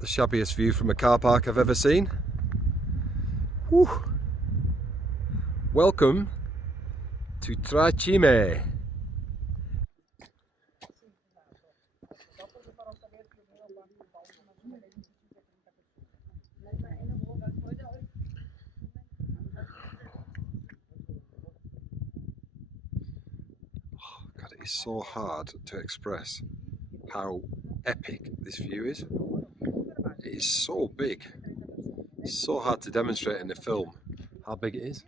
the shabbiest view from a car park I've ever seen. Whew. Welcome to Tracime. God, it is so hard to express how epic this view is. It is so big. It's so hard to demonstrate in the film how big it is.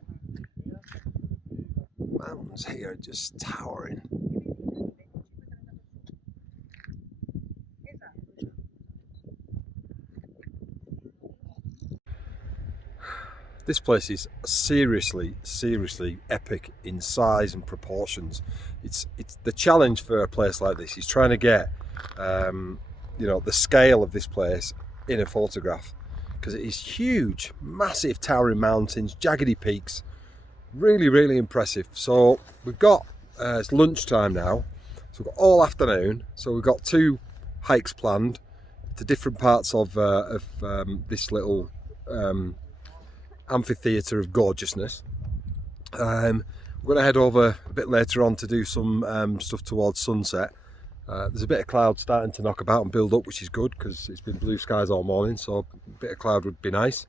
Mountains here are just towering. This place is seriously epic in size and proportions. It's the challenge for a place like this is trying to get the scale of this place in a photograph, because it is huge, massive towering mountains, jaggedy peaks, really impressive. So we've got it's lunchtime now, so we've got all afternoon, so we've got 2 hikes planned to different parts of this little amphitheatre of gorgeousness. We're going to head over a bit later on to do some stuff towards sunset. There's a bit of cloud starting to knock about and build up, which is good because it's been blue skies all morning, so a bit of cloud would be nice,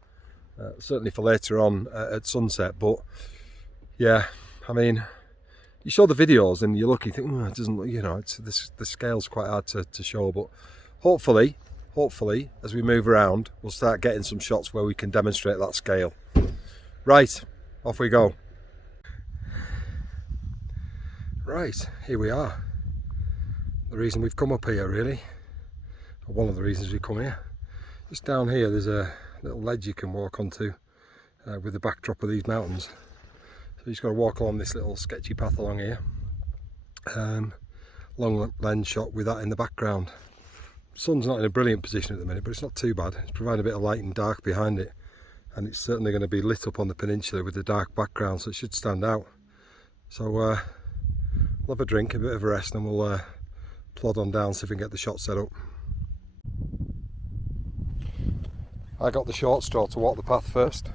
certainly for later on at sunset. But yeah, I mean, you show the videos and you look, you think, it doesn't look, the scale's quite hard to show, but hopefully as we move around we'll start getting some shots where we can demonstrate that scale. Right, off we go. Right, here we are. The reason we've come up here, really, or one of the reasons we come here. Just down here there's a little ledge you can walk onto with the backdrop of these mountains. So you just got to walk along this little sketchy path along here. Long lens shot with that in the background. Sun's not in a brilliant position at the minute, but it's not too bad. It's providing a bit of light and dark behind it, and it's certainly going to be lit up on the peninsula with the dark background, so it should stand out. So we'll have a drink, a bit of a rest, and we'll plod on down, see if we can get the shot set up. I got the short straw to walk the path first.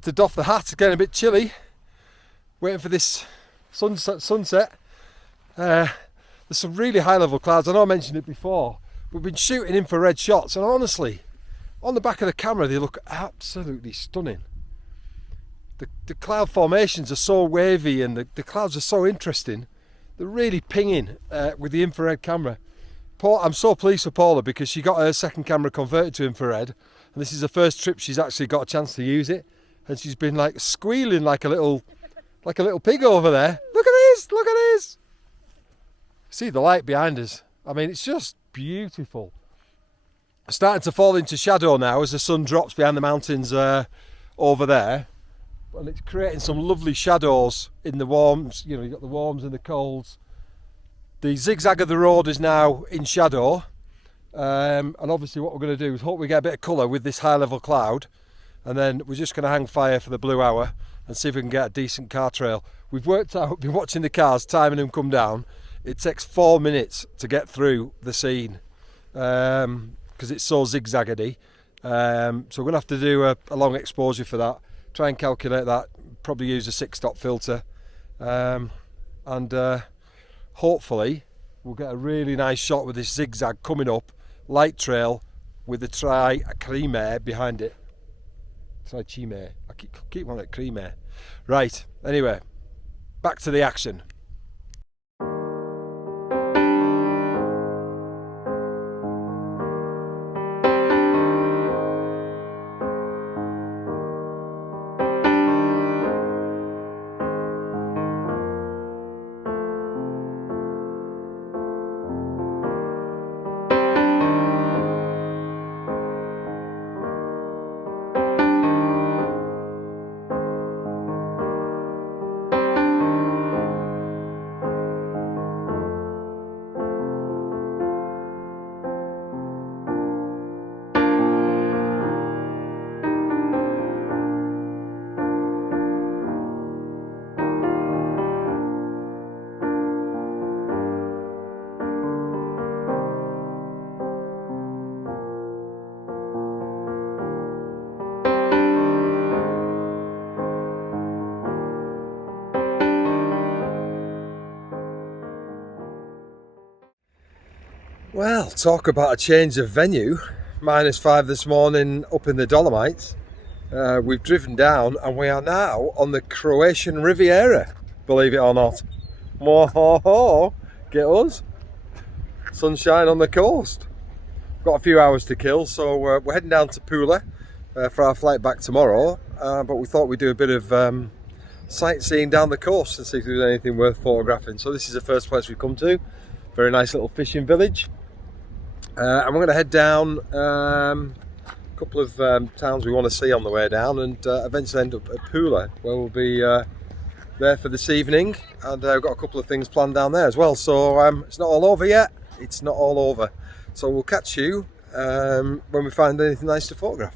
Had to doff the hat, it's getting a bit chilly. Waiting for this sunset. There's some really high level clouds. I know I mentioned it before. We've been shooting infrared shots, and honestly, on the back of the camera they look absolutely stunning. The cloud formations are so wavy, and the clouds are so interesting. They're really pinging with the infrared camera. I'm so pleased for Paula because she got her second camera converted to infrared, and this is the first trip she's actually got a chance to use it, and she's been like squealing like a little pig over there. Look at this, look at this. See the light behind us. I mean, it's just beautiful. Starting to fall into shadow now as the sun drops behind the mountains over there, and it's creating some lovely shadows in the warms. You know, you've got the warms and the colds. The zigzag of the road is now in shadow, and obviously what we're going to do is hope we get a bit of colour with this high level cloud, and then we're just going to hang fire for the blue hour and see if we can get a decent car trail. We've worked out, been watching the cars, timing them come down. It takes 4 minutes to get through the scene because it's so zigzaggedy. So we're going to have to do a long exposure for that. Try and calculate that. Probably use a 6-stop filter, and hopefully we'll get a really nice shot with this zigzag coming up, light trail with the tri-creme behind it. Tri-chime. I keep on it creme. Right. Anyway, back to the action. Well, talk about a change of venue. -5 this morning up in the Dolomites. We've driven down and we are now on the Croatian Riviera, believe it or not. Whoa, get us. Sunshine on the coast. Got a few hours to kill, so we're heading down to Pula for our flight back tomorrow. But we thought we'd do a bit of sightseeing down the coast and see if there's anything worth photographing. So this is the first place we've come to. Very nice little fishing village. And we're going to head down a couple of towns we want to see on the way down, and eventually end up at Pula, where we'll be there for this evening, and we've got a couple of things planned down there as well. So it's not all over yet. It's not all over. So we'll catch you when we find anything nice to photograph.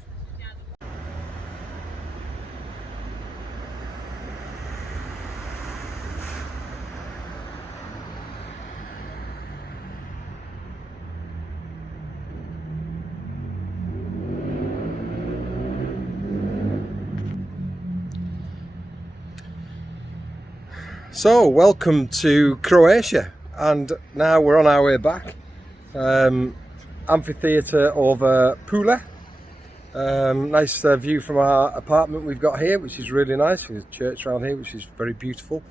So, welcome to Croatia, and now we're on our way back. Amphitheatre over Pula. Nice view from our apartment we've got here, which is really nice. There's a church around here, which is very beautiful.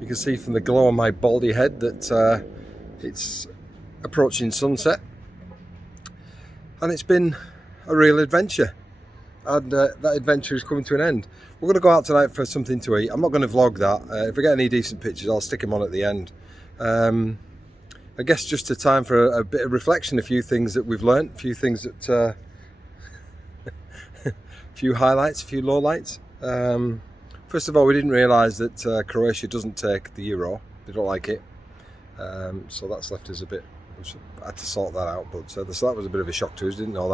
You can see from the glow on my baldy head that it's approaching sunset. And it's been a real adventure. And that adventure is coming to an end. We're going to go out tonight for something to eat. I'm not going to vlog that. If we get any decent pictures, I'll stick them on at the end. I guess just a time for a bit of reflection, a few things that we've learnt, a few things that, a few highlights, a few lowlights. First of all, we didn't realise that Croatia doesn't take the euro. They don't like it. So that's left us a bit, I had to sort that out, but so that was a bit of a shock to us, didn't know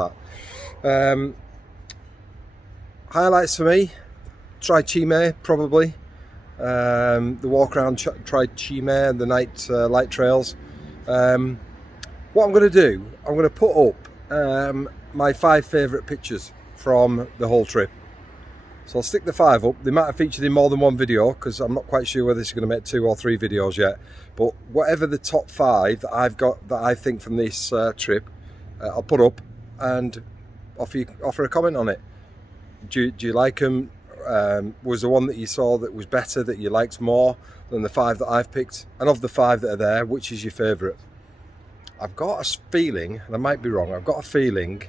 that. Highlights for me, Tri-Chime probably, the walk around Tri-Chime and the night light trails. What I'm going to do, I'm going to put up my 5 favourite pictures from the whole trip. So I'll stick the 5 up. They might have featured in more than one video because I'm not quite sure whether this is going to make 2 or 3 videos yet. But whatever the top 5 that I've got that I think from this trip, I'll put up and offer a comment on it. Do you like them? Was the one that you saw that was better, that you liked more than the 5 that I've picked? And of the 5 that are there, which is your favourite? I've got a feeling, and I might be wrong, I've got a feeling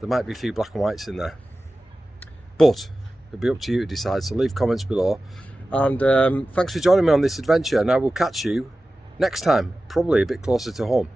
there might be a few black and whites in there. But it'll be up to you to decide, so leave comments below. And thanks for joining me on this adventure, and I will catch you next time, probably a bit closer to home.